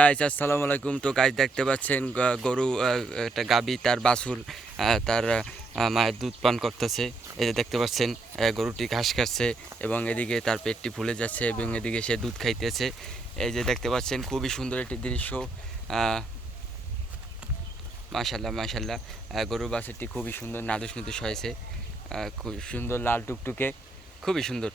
Guys আসসালামু আলাইকুম। তো গাইস দেখতে পাচ্ছেন গরু একটা গাবি তার বাছুর তার মায়ের দুধ পান করতেছে। এই যে দেখতে পাচ্ছেন গরুটি ঘাস খাচ্ছে এবং এদিকে তার পেটটি ফুলে যাচ্ছে এবং এদিকে সে দুধ খাইতেছে। এই যে দেখতে পাচ্ছেন খুবই সুন্দর একটি দৃশ্য। মাশাল্লাহ মাশাল্লাহ, গরুর বাছুরটি খুবই সুন্দর, নাদুস নুদুস হয়েছে, খুব সুন্দর লাল টুকটুকে, খুবই সুন্দর।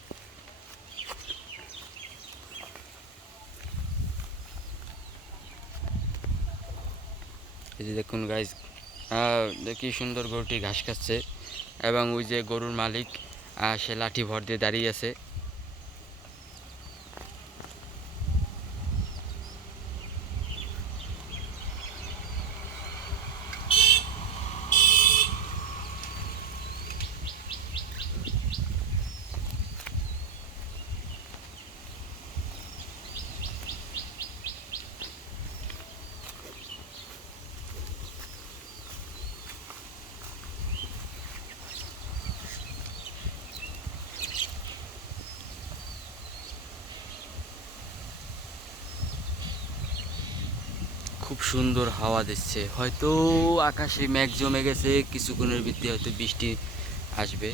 এই যে দেখুন গাইস, কি সুন্দর গরুটি ঘাস খাচ্ছে এবং ওই যে গরুর মালিক সে লাঠি ভর দিয়ে দাঁড়িয়ে আছে। খুব সুন্দর হাওয়া দিচ্ছে, হয়তো আকাশে মেঘ জমে গেছে, কিছুক্ষণের ভিতরে হয়তো বৃষ্টি আসবে।